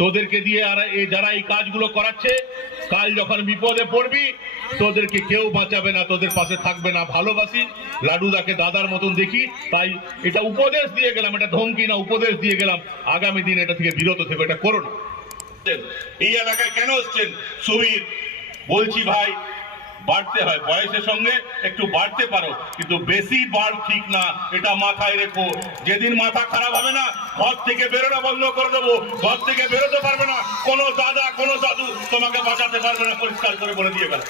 তোদেরকে দিয়ে আর যারা এই কাজগুলো করাচ্ছে, কাল যখন বিপদে পড়বি তোদেরকে কেউ বাঁচাবে না, তোদের পাশে থাকবে না। ভালোবাসি, লাডুদাকে দাদার মতন দেখি, তাই এটা উপদেশ দিয়ে গেলাম, এটা ধমকি না, উপদেশ দিয়ে গেলাম। আগামী দিন এটা থেকে বিরত থেকো, এটা করো না। এই এলাকায় কেন এসছেন সুবীর? বলছি ভাই, বাড়তে হয়, বয়সের সঙ্গে একটু বাড়তে পারো, কিন্তু বেশি বাড় ঠিক না, এটা মাথায় রেখো। যেদিন মাথা খারাপ হবে না, ঘর থেকে বেরোনো বন্ধ করে দেবো, ঘর থেকে বেরোতে পারবে না, কোনো দাদা কোনো দাদু তোমাকে বাঁচাতে পারবে না, পরিষ্কার করে বলে দিয়ে গেল।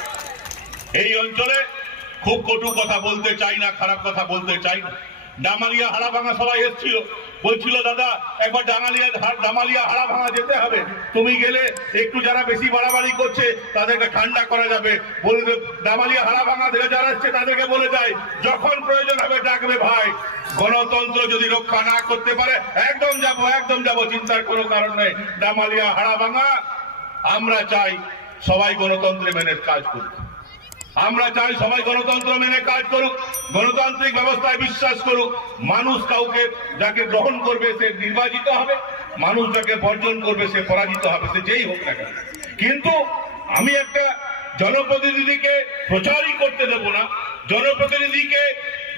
এই অঞ্চলে খুব কটু কথা বলতে চাই না, খারাপ কথা বলতে চাই না। ডামালিয়া হাড়াভাঙা সবাই এসেছিল, বলছিল দাদা একবার ডামালিয়া হাড়াভাঙা যেতে হবে, তুমি গেলে একটু যারা বেশি বাড়াবাড়ি করছে তাদেরকে ঠান্ডা করা যাবে। বলবে ডামালিয়া হাড়াভাঙা থেকে যারা এসছে তাদেরকে বলে যায়, যখন প্রয়োজন হবে ডাকবে ভাই। গণতন্ত্র যদি রক্ষা না করতে পারে একদম যাব, চিন্তার কোনো কারণ নেই। ডামালিয়া হাড়াভাঙা আমরা চাই সবাই গণতন্ত্রে মেনে কাজ করুক, আমরা চাই সবাই গণতন্ত্র মেনে কাজ করুক, গণতান্ত্রিক ব্যবস্থায় বিশ্বাস করুক। মানুষ কাউকে যাকে গ্রহণ করবে সে নির্বাচিত হবে, মানুষ যাকে বর্জন করবে সে পরাজিত হবে, সে যেই হোক না কেন। কিন্তু আমি একটা জনপ্রতিনিধিকে প্রচারই করতে দেব না, জনপ্রতিনিধিকে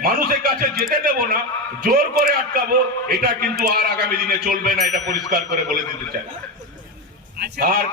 মানুষের কাছে যেতে দেব না, জোর করে আটকাবো, এটা কিন্তু আর আগামী দিনে চলবে না, এটা পরিষ্কার করে বলে দিতে চাই। আর